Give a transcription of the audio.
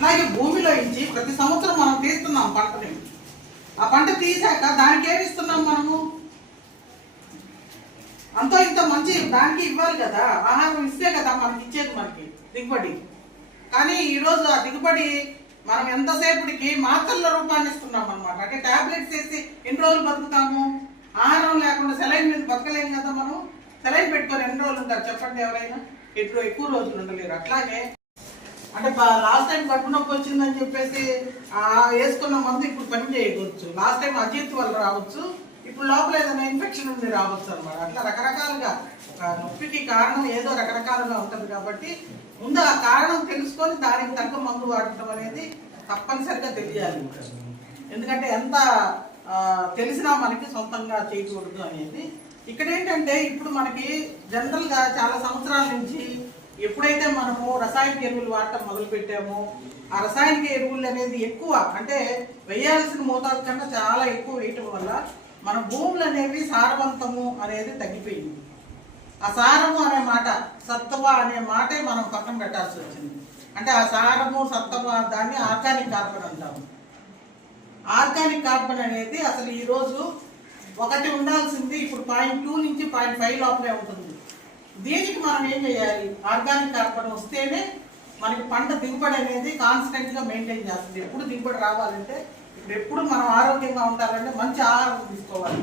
అలాగే భూమిలో నుంచి ప్రతి సంవత్సరం మనం తీస్తున్నాం పంటని. ఆ పంట తీసాక దానికి ఏమి ఇస్తున్నాం మనము? అంతో ఇంత మంచి దానికి ఇవ్వాలి కదా ఆహారం ఇస్తే కదా మనకి ఇచ్చేది మనకి దిగుబడి. కానీ ఈరోజు ఆ దిగుబడి మనం ఎంతసేపటికి మాత్రల రూపాన్ని ఇస్తున్నాం అనమాట అంటే టాబ్లెట్స్ వేసి ఎన్ని రోజులు బతుకుతాము? ఆహారం లేకుండా సెలైన్ మీద బతకలేం కదా మనం? సెలైన్ పెట్టుకొని ఎన్ని రోజులు ఉంటారు చెప్పండి ఎవరైనా? ఎప్పుడు ఎక్కువ రోజులు ఉండలేరు. అట్లాగే అంటే లాస్ట్ టైం కడుపు నొప్పి వచ్చిందని చెప్పేసి వేసుకున్న మందు ఇప్పుడు పని చేయవచ్చు. లాస్ట్ టైం అజీత్ వల్ల రావచ్చు. ఇప్పుడు లోపల ఏదైనా ఇన్ఫెక్షన్ ఉండి రావచ్చు అనమాట అట్లా రకరకాలుగా ఒక నొప్పికి కారణం ఏదో రకరకాలుగా ఉంటుంది కాబట్టి ముందు ఆ కారణం తెలుసుకొని దానికి తగ్గ మందు వాడటం అనేది తప్పనిసరిగా తెలియాలి. ఎందుకంటే ఎంత తెలిసినా మనకి సొంతంగా చేయకూడదు అనేది. ఇక్కడ ఏంటంటే ఇప్పుడు మనకి జనరల్గా చాలా సంవత్సరాల నుంచి ఎప్పుడైతే మనము రసాయనిక ఎరువులు వాడటం మొదలు పెట్టామో ఆ రసాయనిక ఎరువులు అనేది ఎక్కువ అంటే వేయాల్సిన మోతాదు కన్నా చాలా ఎక్కువ వేయటం వల్ల మన భూములు అనేవి సారవంతము అనేది తగ్గిపోయింది. ఆ సారము అనే మాట సత్వ అనే మాటే మనం పక్కన పెట్టాల్సి వచ్చింది. అంటే ఆ సారము సత్వ దాన్ని ఆర్గానిక్ కార్బన్ అంటాము. ఆర్గానిక్ కార్బన్ అనేది అసలు ఈరోజు ఒకటి ఉండాల్సింది ఇప్పుడు పాయింట్ టూ నుంచి పాయింట్ ఫైవ్ లోపలే ఉంటుంది. దీనికి మనం ఏం చేయాలి? ఆర్గానిక్ కార్బన్ వస్తేనే మనకి పంట దిగుబడి అనేది కాన్స్టెంట్గా మెయింటైన్ చేస్తుంది. ఎప్పుడు దిగుబడి రావాలంటే ఇప్పుడు ఎప్పుడు మనం ఆరోగ్యంగా ఉండాలంటే మంచి ఆహారం తీసుకోవాలి.